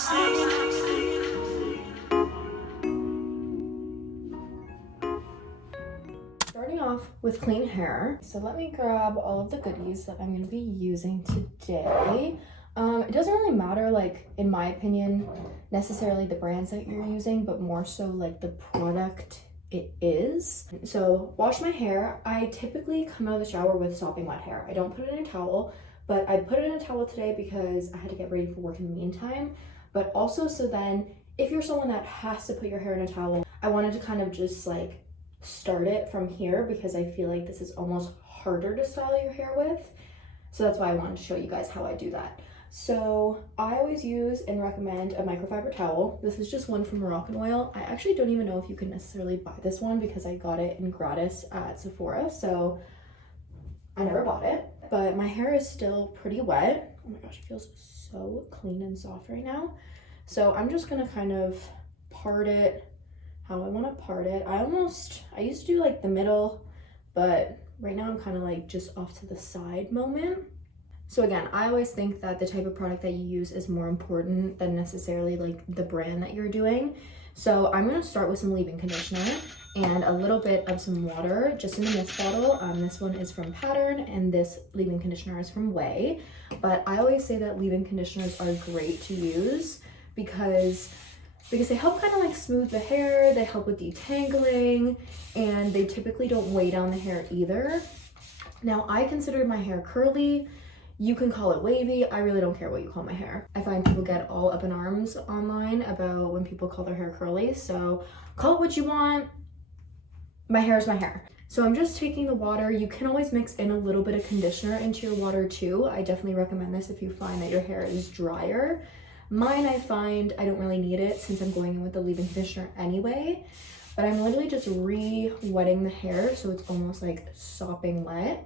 Starting off with clean hair. So let me grab all of the goodies that I'm going to be using today. It doesn't really matter, like, in my opinion, necessarily the brands that you're using, but more so like the product it is. So wash my hair. I typically come out of the shower with sopping wet hair. I don't put it in a towel, but I put it in a towel today because I had to get ready for work in the meantime. But also, so then if you're someone that has to put your hair in a towel, I wanted to kind of just like start it from here because I feel like this is almost harder to style your hair with. So that's why I wanted to show you guys how I do that. So I always use and recommend a microfiber towel. This is just one from Moroccanoil. I actually don't even know if you can necessarily buy this one because I got it in gratis at Sephora, so I never bought it. But my hair is still pretty wet. Oh my gosh, it feels so clean and soft right now. So I'm just gonna kind of part it how I want to part it. I used to do like the middle, but right now I'm kind of like just off to the side moment. So again, I always think that the type of product that you use is more important than necessarily like the brand that you're doing. So I'm going to start with some leave-in conditioner and a little bit of some water just in the mist bottle. This one is from Pattern and this leave-in conditioner is from Ouai. But I always say that leave-in conditioners are great to use because they help kind of like smooth the hair, they help with detangling, and they typically don't weigh down the hair either. Now, I consider my hair curly. You can call it wavy. I really don't care what you call my hair. I find people get all up in arms online about when people call their hair curly, so call it what you want. My hair is my hair. So I'm just taking the water. You can always mix in a little bit of conditioner into your water too. I definitely recommend this if you find that your hair is drier. Mine, I find I don't really need it since I'm going in with the leave-in conditioner anyway, but I'm literally just re-wetting the hair so it's almost like sopping wet.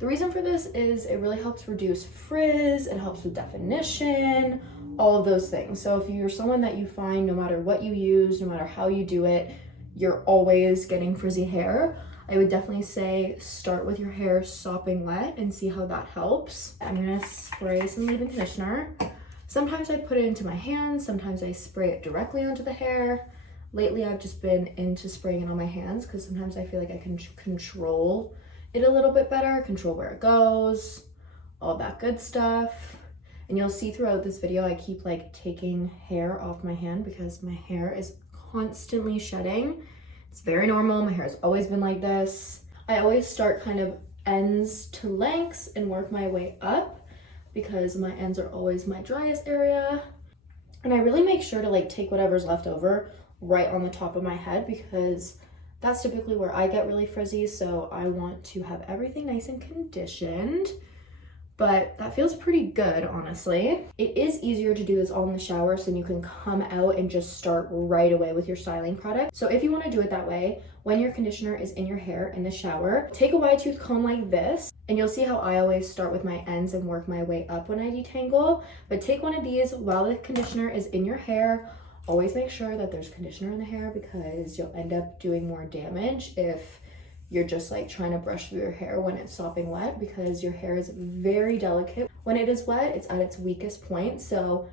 The reason for this is it really helps reduce frizz, it helps with definition, all of those things. So if you're someone that you find no matter what you use, no matter how you do it, you're always getting frizzy hair, I would definitely say start with your hair sopping wet and see how that helps. I'm gonna spray some leave-in conditioner. Sometimes I put it into my hands, sometimes I spray it directly onto the hair. Lately, I've just been into spraying it on my hands because sometimes I feel like I can control it a little bit better, control where it goes, all that good stuff. And you'll see throughout this video, I keep like taking hair off my hand because my hair is constantly shedding. It's very normal. My hair has always been like this. I always start kind of ends to lengths and work my way up because my ends are always my driest area. And I really make sure to like take whatever's left over right on the top of my head because that's typically where I get really frizzy, so I want to have everything nice and conditioned. But that feels pretty good, honestly. It is easier to do this all in the shower so then you can come out and just start right away with your styling product. So if you want to do it that way, when your conditioner is in your hair in the shower, take a wide tooth comb like this, and you'll see how I always start with my ends and work my way up when I detangle. But take one of these while the conditioner is in your hair. Always make sure that there's conditioner in the hair because you'll end up doing more damage if you're just like trying to brush through your hair when it's sopping wet because your hair is very delicate. When it is wet, it's at its weakest point. So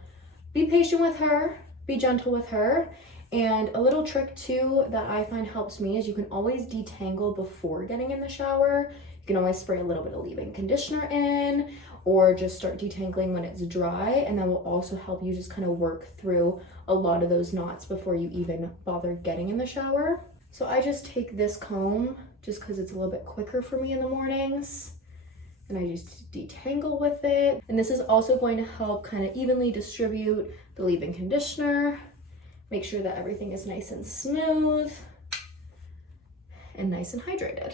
be patient with her, be gentle with her. And a little trick too that I find helps me is you can always detangle before getting in the shower. You can always spray a little bit of leave-in conditioner in or just start detangling when it's dry, and that will also help you just kind of work through a lot of those knots before you even bother getting in the shower. So I just take this comb just because it's a little bit quicker for me in the mornings, and I just detangle with it. And this is also going to help kind of evenly distribute the leave-in conditioner, make sure that everything is nice and smooth and nice and hydrated.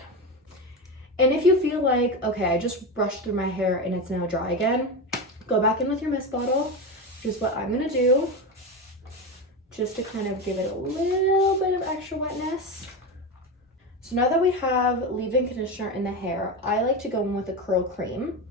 And if you feel like, okay, I just brushed through my hair and it's now dry again, go back in with your mist bottle, which is what I'm gonna do, just to kind of give it a little bit of extra wetness. So now that we have leave-in conditioner in the hair, I like to go in with a curl cream.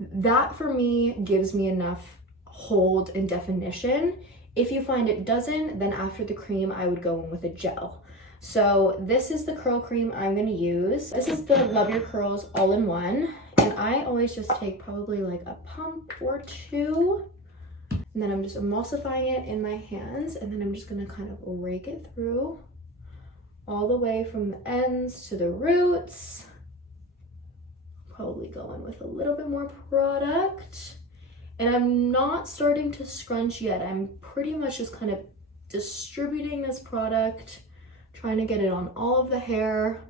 That for me gives me enough hold and definition. If you find it doesn't, then after the cream, I would go in with a gel. So this is the curl cream I'm gonna use. This is the Love Your Curls all-in-one. And I always just take probably like a pump or two. And And then I'm just emulsifying it in my hands, and then I'm just gonna kind of rake it through all the way from the ends to the roots. Probably go in with a little bit more product. And I'm not starting to scrunch yet. I'm pretty much just kind of distributing this product, trying to get it on all of the hair,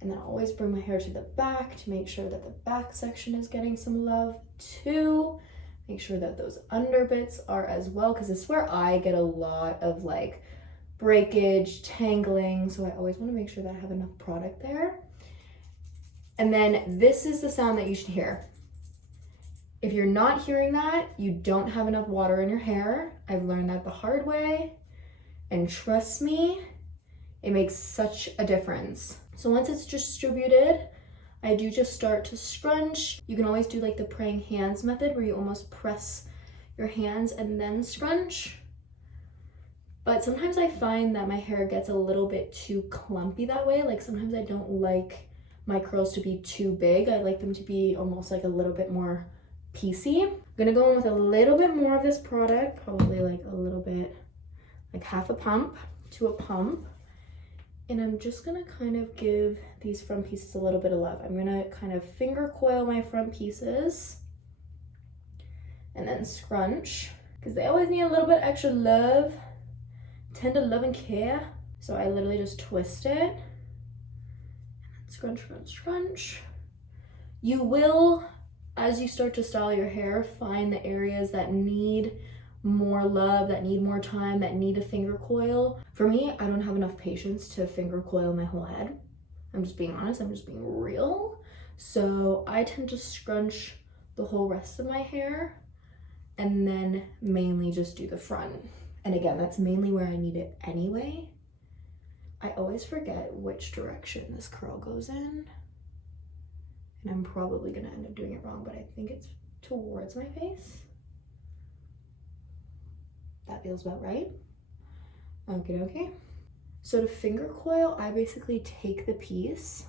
and then always bring my hair to the back to make sure that the back section is getting some love too. Make sure that those under bits are as well, because it's where I get a lot of like breakage, tangling, so I always want to make sure that I have enough product there. And then this is the sound that you should hear. If you're not hearing that, you don't have enough water in your hair. I've learned that the hard way, and trust me, it makes such a difference. So once it's distributed, I do just start to scrunch. You can always do like the praying hands method where you almost press your hands and then scrunch. But sometimes I find that my hair gets a little bit too clumpy that way. Like sometimes I don't like my curls to be too big. I like them to be almost like a little bit more piecey. I'm gonna go in with a little bit more of this product, probably like a little bit, like half a pump to a pump. And I'm just gonna kind of give these front pieces a little bit of love. I'm gonna kind of finger coil my front pieces and then scrunch, because they always need a little bit extra love, tender love and care. So I literally just twist it and then scrunch, scrunch, scrunch. You will, as you start to style your hair, find the areas that need more love, that need more time, that need a finger coil. For me, I don't have enough patience to finger coil my whole head. I'm just being honest, I'm just being real. So I tend to scrunch the whole rest of my hair and then mainly just do the front. And again, that's mainly where I need it anyway. I always forget which direction this curl goes in. And I'm probably gonna end up doing it wrong, but I think it's towards my face. That feels about right. Okay. So to finger coil, I basically take the piece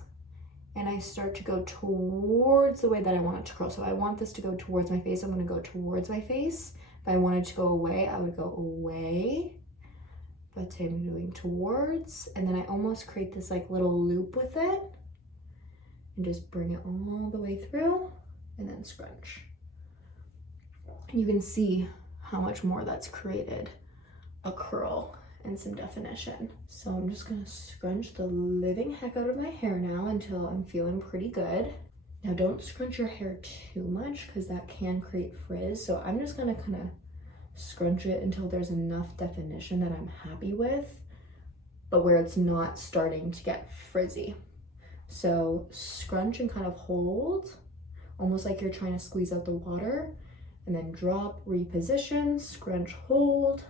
and I start to go towards the way that I want it to curl. So I want this to go towards my face. I'm gonna go towards my face. If I wanted to go away, I would go away. But I'm doing towards, and then I almost create this like little loop with it and just bring it all the way through and then scrunch. And you can see how much more that's created a curl and some definition. So I'm just gonna scrunch the living heck out of my hair now until I'm feeling pretty good. Now don't scrunch your hair too much because that can create frizz. So I'm just gonna kind of scrunch it until there's enough definition that I'm happy with, but where it's not starting to get frizzy. So scrunch and kind of hold, almost like you're trying to squeeze out the water, and then drop, reposition, scrunch, hold,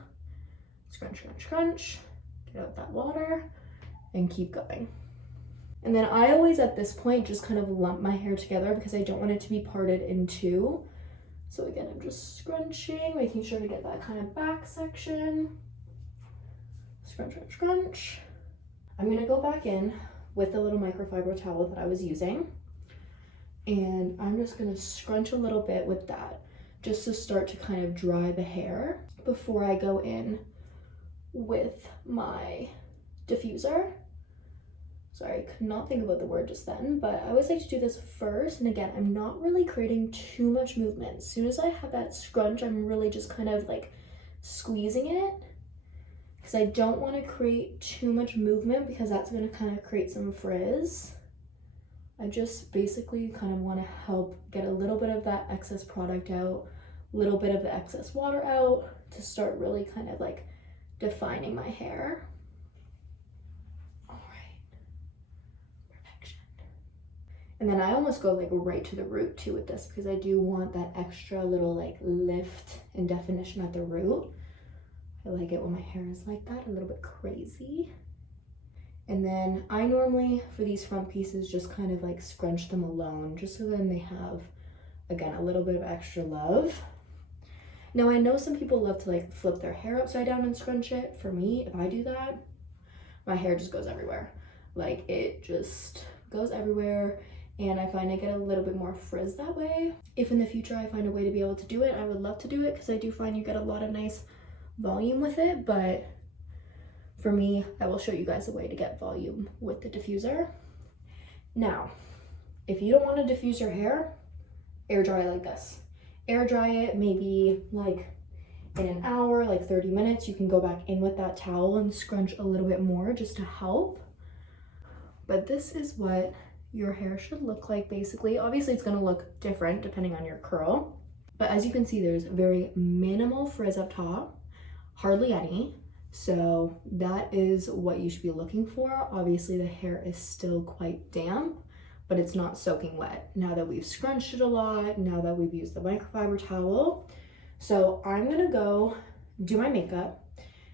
scrunch, scrunch, scrunch, get out that water, and keep going. And then I always at this point just kind of lump my hair together because I don't want it to be parted in two. So again, I'm just scrunching, making sure to get that kind of back section. Scrunch, scrunch, scrunch. I'm gonna go back in with the little microfiber towel that I was using. And I'm just gonna scrunch a little bit with that, just to start to kind of dry the hair before I go in with my diffuser. Sorry, I could not think about the word just then, but I always like to do this first. And again, I'm not really creating too much movement. As soon as I have that scrunch, I'm really just kind of like squeezing it because I don't want to create too much movement because that's going to kind of create some frizz. I just basically kind of want to help get a little bit of that excess product out, a little bit of the excess water out to start really kind of like defining my hair. And then I almost go like right to the root too with this because I do want that extra little like lift and definition at the root. I like it when my hair is like that, a little bit crazy. And then I normally, for these front pieces, just kind of like scrunch them alone, just so then they have, again, a little bit of extra love. Now I know some people love to like flip their hair upside down and scrunch it. For me, if I do that, my hair just goes everywhere. Like it just goes everywhere. and I find I get a little bit more frizz that way. If in the future I find a way to be able to do it, I would love to do it because I do find you get a lot of nice volume with it, but for me, I will show you guys a way to get volume with the diffuser. Now, if you don't want to diffuse your hair, air dry it like this. Air dry it maybe like in an hour, like 30 minutes. You can go back in with that towel and scrunch a little bit more just to help. But this is what your hair should look like basically. Obviously it's gonna look different depending on your curl, but as you can see, there's very minimal frizz up top, hardly any. So that is what you should be looking for. Obviously the hair is still quite damp, but it's not soaking wet now that we've scrunched it a lot, now that we've used the microfiber towel. So I'm gonna go do my makeup.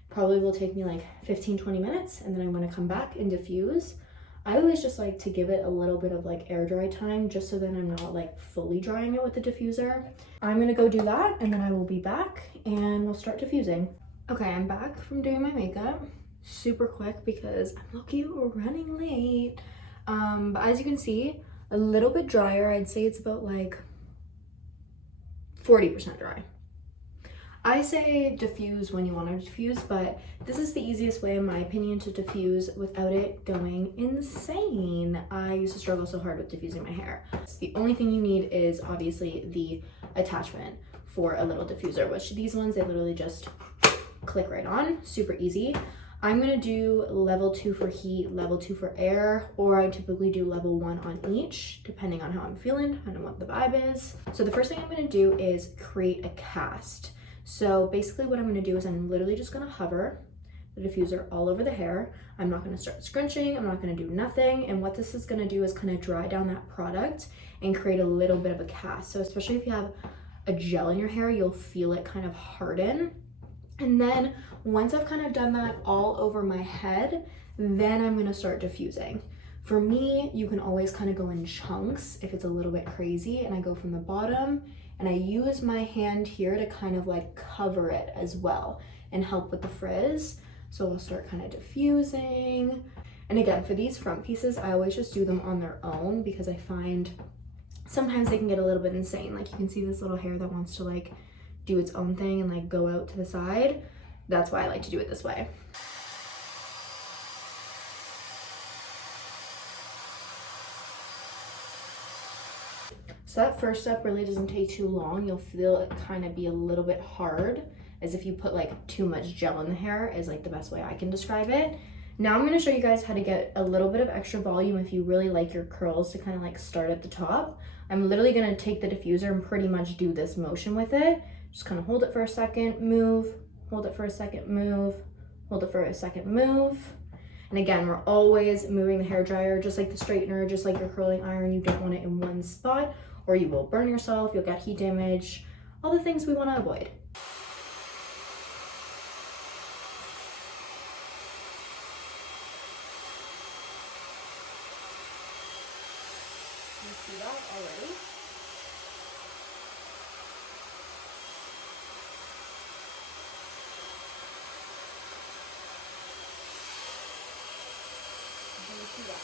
Probably will take me like 15-20 minutes, and then I'm gonna come back and diffuse. I always just like to give it a little bit of like air dry time, just so then I'm not like fully drying it with the diffuser. I'm gonna go do that, and then I will be back and we'll start diffusing. Okay, I'm back from doing my makeup. Super quick because I'm low-key running late. But as you can see, a little bit drier. I'd say it's about like 40% dry. I say diffuse when you want to diffuse, but this is the easiest way in my opinion to diffuse without it going insane. I used to struggle so hard with diffusing my hair. So the only thing you need is obviously the attachment for a little diffuser, which these ones, they literally just click right on, super easy. I'm gonna do level 2 for heat, level 2 for air, or I typically do level 1 on each, depending on how I'm feeling, depending on what the vibe is. So the first thing I'm gonna do is create a cast. So basically what I'm gonna do is I'm literally just gonna hover the diffuser all over the hair. I'm not gonna start scrunching, I'm not gonna do nothing. And what this is gonna do is kind of dry down that product and create a little bit of a cast. So especially if you have a gel in your hair, you'll feel it kind of harden. And then once I've kind of done that all over my head, then I'm gonna start diffusing. For me, you can always kind of go in chunks if it's a little bit crazy, and I go from the bottom and I use my hand here to kind of like cover it as well and help with the frizz. So I'll start kind of diffusing. And again, for these front pieces, I always just do them on their own because I find sometimes they can get a little bit insane. Like you can see this little hair that wants to like do its own thing and like go out to the side. That's why I like to do it this way. So that first step really doesn't take too long. You'll feel it kind of be a little bit hard, as if you put like too much gel in the hair is like the best way I can describe it. Now I'm gonna show you guys how to get a little bit of extra volume if you really like your curls to kind of like start at the top. I'm literally gonna take the diffuser and pretty much do this motion with it. Just kind of hold it for a second, move, hold it for a second, move, hold it for a second, move. And again, we're always moving the hair dryer, just like the straightener, just like your curling iron. You don't want it in one spot or you will burn yourself, you'll get heat damage, all the things we want to avoid. You see that already? You see that?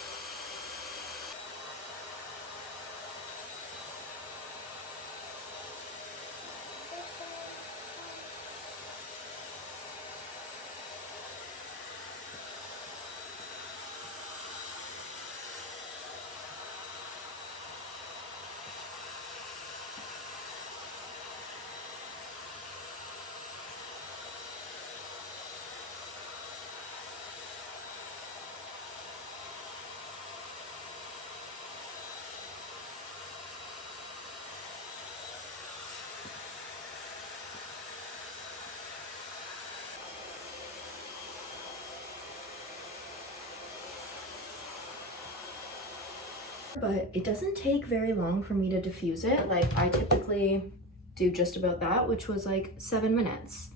But it doesn't take very long for me to diffuse it. Like I typically do just about that, which was like 7 minutes.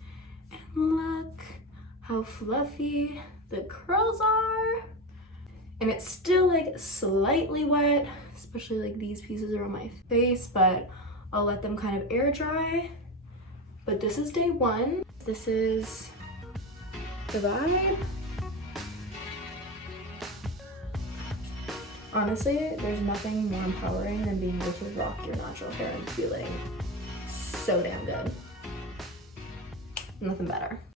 And look how fluffy the curls are. And it's still like slightly wet, especially like these pieces are on my face, but I'll let them kind of air dry. But this is day 1. This is the vibe. Honestly, there's nothing more empowering than being able to rock your natural hair and feeling so damn good. Nothing better.